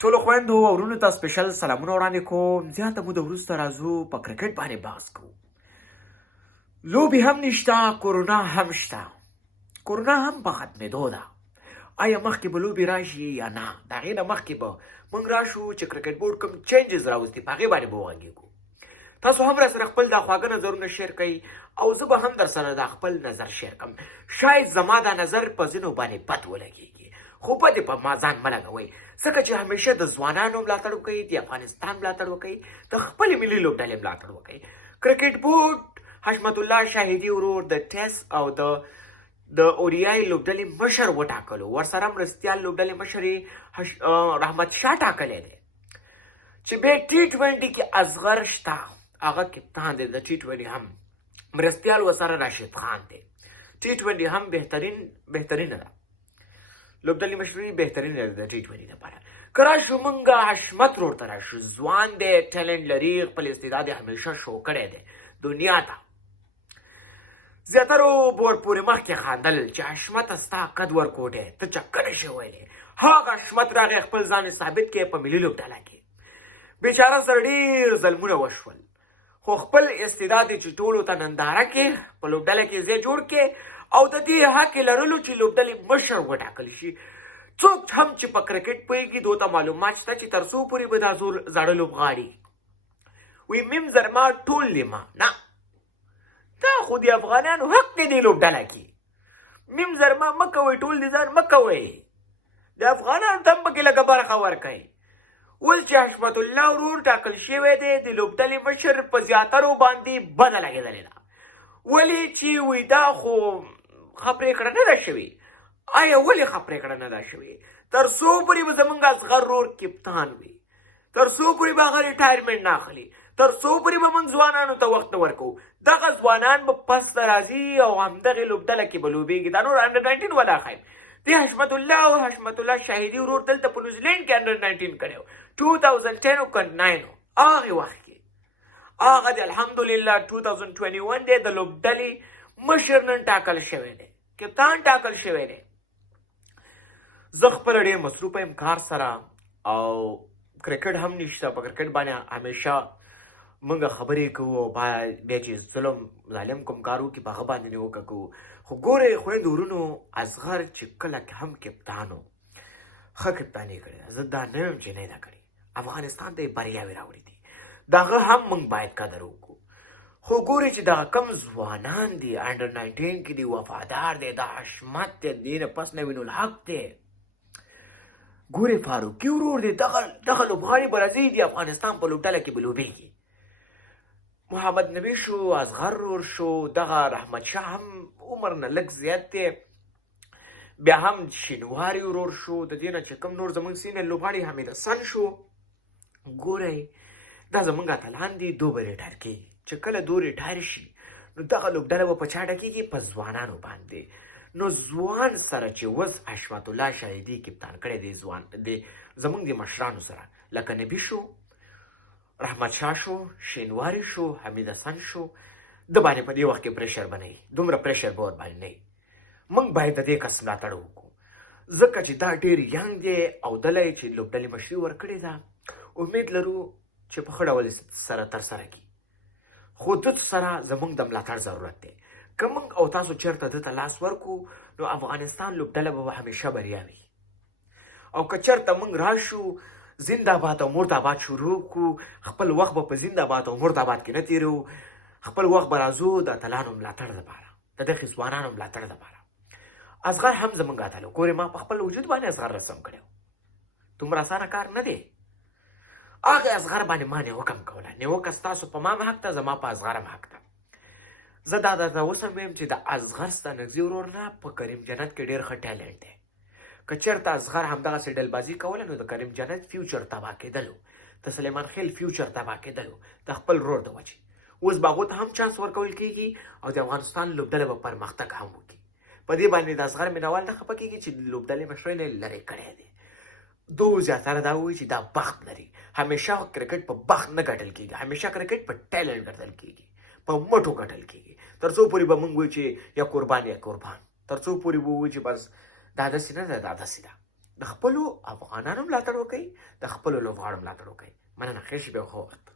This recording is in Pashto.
ټولو خویندو او وروڼو ته سپیشل سلامونه وړاندې کوم. زیاته موده وروسته راځو په کرکټ باندې بحث کوو. لوبې هم نشته، کورونا هم شته. کورونا هم په ختمېدو ده. آیا مخکې به لوبې راشي یا نه؟ د هغې نه مخکې به موږ راشو چې کرکټ بورډ کوم چینجز راوستي په هغې باندې به وغږېږو. تاسو هم را سره خپل دا خواږه نظرونه شیر کوئ او زه به هم در سره دا خپل نظر شیر کړم. شاید زما دا نظر په ځینو باندې بد ولګېږي، خو بدې په ما ځان مه لګوئ، ځکه چې همیشه د ځوانانو ملاتړ وکړئ، د افغانستان ملاتړ وکړئ، د خپلې ملي لوبډلې ملاتړ وکړئ. کرکټ بورډ حشمت الله شاهدي ورور د ټیسټ او د اوریای لوبډلې مشر وټاکلو، ورسره مرستیال لوبډلې مشر رحمت شاه ټاکلی دی چې بیا T20 کې اصغر شته، هغه کپتان دی د T20 هم، مرستیال ورسره راشد خان دی. T20 هم بهترینه ده، لوبډلې مشري بهترینه ده د T20 لپاره. که راشو موږ حشمت ورور ته راشو، ځوان دی، ټیلنټ لري، خپل استعداد یې همیشه شو کړی دی دنیا ته. زیاترو بورډ پورې مخکې خاندل چې حشمته ستا قد ورکوټی، ته چکه نشې ویلی. هغه حشمت راغی خپل ځان ثابت کړی په ملي لوبډله کې. بیچاره سره ډېر ظلمونه وشول، خو خپل استعداد یې چې ټولو ته ننداره کې په لوبډله کې ځای جوړ کې او د دې حق یې لرلو چې لوبډلې مشر وټاکل شي. څوک هم چې په کرکټ پوهېږي دو ته معلومات شته چې تر څو پورې به دا زاړه لوبغاړي وي میم زرما ټول لیما نه، دا خو د افغانانو حق دی دې لوبډله کې. میم زرما مه کوئ، ټول دې ځان مه کوئ، د افغانانو ته هم پکې لږه برخه ورکئ. اوس چې حشمت الله ورور ټاکل شوی دی د لوبډلې مشر، په زیاترو باندې بده لګېدلې ده. ولې چې وایي دا خو ښه پرېکړه نه ده شوې. آیا ولې ښه پرېکړه نه ده شوې؟ تر څو پورې به زموږ اصغر ورور کپتان وي، تر څو پورې به هغه ریټایرمنټ نه اخلي، تر څو پورې به موږ ځوانانو ته وخت نه ورکوو. دغه ځوانان به پس ته راځي او همدغې لوبډله کې به لوبېږي. دا نور انډر 19 ولا ښایم دی. حشمت الله شاهدي ورور دلته په نیوزیلینډ کې انډر 19 کړی و 2010 او 9 هغې وخت کې. هغه د الحمدلله 2021 دی د لوبډلې مشر نن ټاکل شوی دی، کپتان ټاکل شوی دی. زه خپله ډېر مصروفه یم کار سره او کرکټ هم نشته. په کرکټ باندې همیشه موږ خبرې کوو او بیا چې ظالم کوم کار وکړي په هغه باندې نیوکه کوو. خو ګورئ خویندو ورونو، اصغر چې کله هم کپتان و، ښه کپتاني کړې ده. زه دا نه یم چې نه ده کړې، افغانستان ته یې بریاوې راوړي دي، د هغه هم موږ باید قدر وکړو. خو ګورئ چې دغه کم ځوانان دي انډر 19 کې دي، وفادار دی، د حشمت دی، دې نه پس نوین الحق دی، ګورئ فاروقي ورور دی، دغه لوبغاړي به راځي د افغانستان په لوبډله کې به لوبېږي. محمد نبي شو، اصغر ورور شو، دغه رحمت شاه هم عمر نه لږ زیات دی، بیا هم شینواري ورور شو، د دې نه چې کوم نور زموږ سینه لوبغاړي حمید حسن شو. ګورئ دا زموږ اتلان دي، دو به ریټایر کېږي. چې کله دو ریټایر شي نو دغه لوبډله به په چا ډکېږي؟ په ځوانانو باندې. نو ځوان سره چې اوس حشمت الله شاهدي کپتان کړی دی، ځوان دی زموږ د مشرانو سره، لکه نبي شو، رحمت شاه شو، شینواري شو، حمید حسن شو، د باندې په دې وخت کې پریشر به نه وي، دومره پریشر به ورباندې نه وي. موږ باید د دې کس ملاتړ وکړو ځکه چې دا ډېر ینګ دی او دله یې چې لوبډلې مشري ورکړې ده. امید لرو چې په ښه ډول سره ترسره کړي، خو ده سره زموږ د ملاتړ ضرورت دی. که موږ او تاسو چېرته ده ته لاس ورکړو نو افغانستان لوبډله به همیشه بریا وي. او که چېرته موږ راشو زنده‌باد او مرده‌باد شروع کړو، خپل وخت به په زنده‌باد او مرده‌باد کې نه تېروو، خپل وخت به راځو د اتلانو ملاتړ لپاره، د دغې ځوانانو ملاتړ لپاره. اصغر هم زموږ اتل و. ګورې ما په خپل وجود باندې اصغر رسم کړی و، دومره اسانه کار نه دی. هغې اصغر باندې ما نیوکه هم کوله، نیوکه ستاسو په ما هم حق ده، زما په اصغر هم حق ده. زه دا درته اوس هم وایم چې د اصغر ستانکزي ورور نه په کریم جنت کې ډېر ښه ټیلنټ دی. که چېرته اصغر همدغسې ډلبازي کوله نو د کریم جنت فیوچر تباه کېدلو، د سلیمان خېل فیوچر تباه کېدلو د خپل ورور د وجې. اوس به هغو ته هم چانس ورکول کېږي او د افغانستان لوبډله به پرمختګ هم وکړي. په دې باندې د اصغر مینوال نه خفه کېږي چې لوبډلې مشرۍ نه لرې کړی دی. دو زیاتره دا وایي چې دا بخت لري. همیشه کرکټ په بخت نه ګټل کېږي، همیشه کرکټ په ټیلنټ ګټل کېږي، په مټو ګټل کېږي. تر څو پورې به موږ وایو چې یا قربان یا قربان، تر څو پورې به وایو چې بس دا داسې نه ده، دا داسې ده. د خپلو افغانانو ملاتړ وکړئ، د خپلو لوبغاړو ملاتړ وکړئ. مننه، ښه شی به ښه وخت.